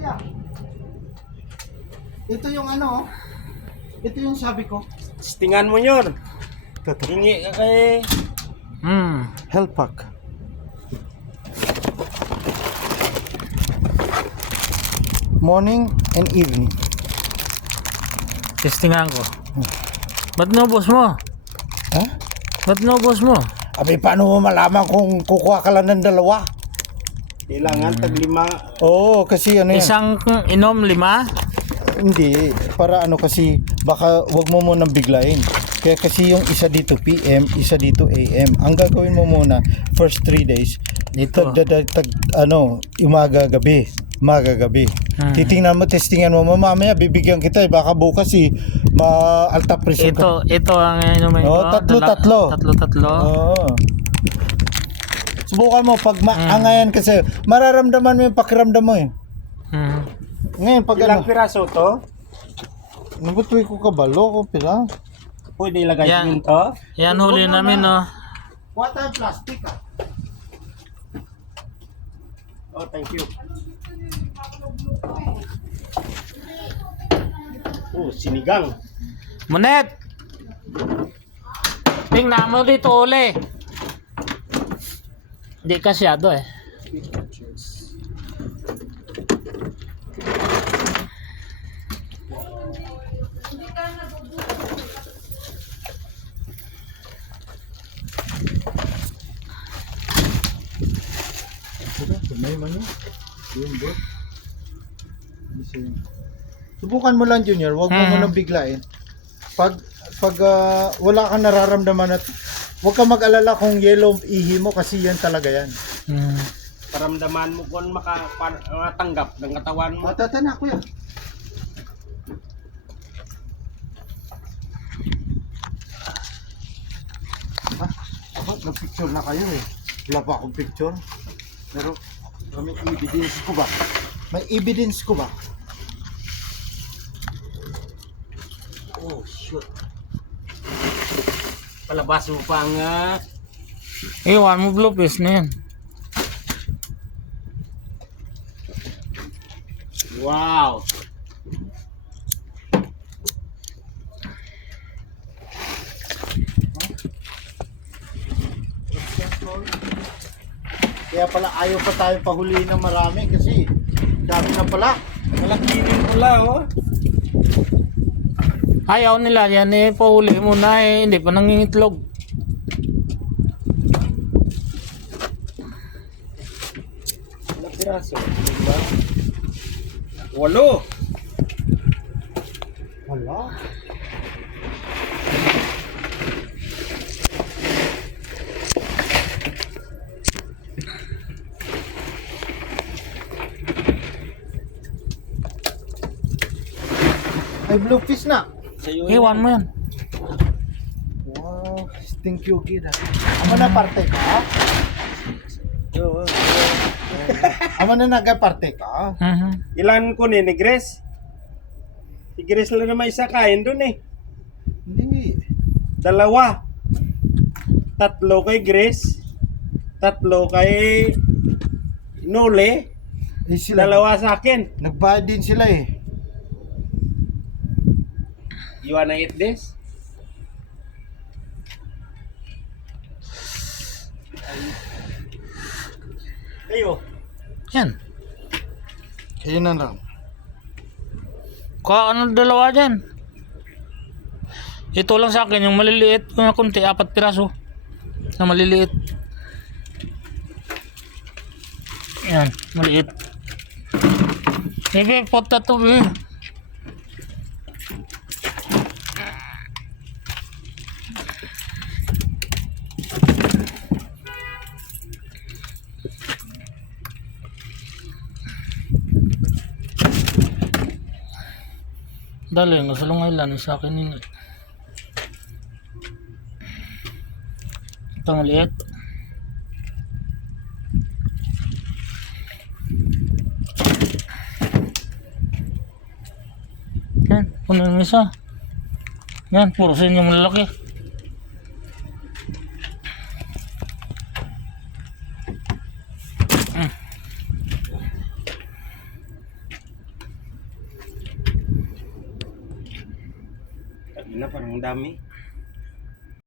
kuya. Ito yung ano, ito yung sabi ko. Testingan mo yun. Hingi ka kay... Health pack. Morning and evening. Testingan ko. Ba't nobos mo? Ha? Ba't nobos mo? Abi, paano mo malaman kung kukuha ka lang ng dalawa? Kailangan tag-5. Oo, kasi ano yan. Isang inom 5? Hindi, para ano kasi baka wag mo munang biglain. Kaya kasi yung isa dito PM, isa dito AM. Ang gagawin mo muna first 3 days, Dito. umaga gabi. Titingnan mo, testingan mo, mamaya bibigyan kita baka bukas ma-alta pressure ka. Ito ang inumin ko. Tatlo. Tatlo. Oo. Subukan mo pag maangayan kasi mararamdaman mo yung pakiramdam mo eh. Ngayon pag Ilang piraso to? nabutuloy ko kabalo ko pila. Pwede ilagay Yan. yun to? Yan huli namin, no. Kuha tayong plastic ah. Oh, thank you. Oh, sinigang. Monet! Tingnan mo dito uli. Hindi kasyado eh. May mano. Yun bro. Subukan mo lang Junior, wag mo munang biglain. Pag wala kang nararamdaman at wag kang mag-alala kung yellow ihi mo kasi yan talaga yan. Paramdaman mo kung makatanggap ng katawan mo. Matatan ako yan. Nag-picture na kayo eh. Wala pa akong picture. Pero may evidence ko ba? May evidence ko ba? Oh, shoot. Palabas mo pa nga. Iwan mo blue fish na yan. Wow. Kaya pala ayaw pa tayong pahuliin ng marami kasi dami na pala. Malaki rin pula, oh. Ayaw nila yan eh. Pahuli mo na eh. Hindi pa nangingitlog. Ilang piraso? Diba? 8. Wala. Ay, blue fish na. Sa'yo Iwan mo yan. Wow, thank you, kid. Amo na parte ka? Amo na nagaparte ka? Ilan ko ni Grace? Si Grace lang naman isa kain dun eh. Hindi. 2. 3 kay Grace. 3 kay Nole. Eh, sila, 2 sa akin. nagbayad din sila eh. You wanna eat this? Ayo. Yan. Kaya na lang. Kuha ka ng 2 dyan. Ito lang sa akin, yung maliliit. Yung kunti, 4 piraso. Na maliliit. Yan, maliit. Sige, pota to eh. Dali, nasalungailan sa akin yun. Ito maliit. Yan, puno yung isa. Yan, puro sa inyo malalaki. Sabi na, parang ang dami.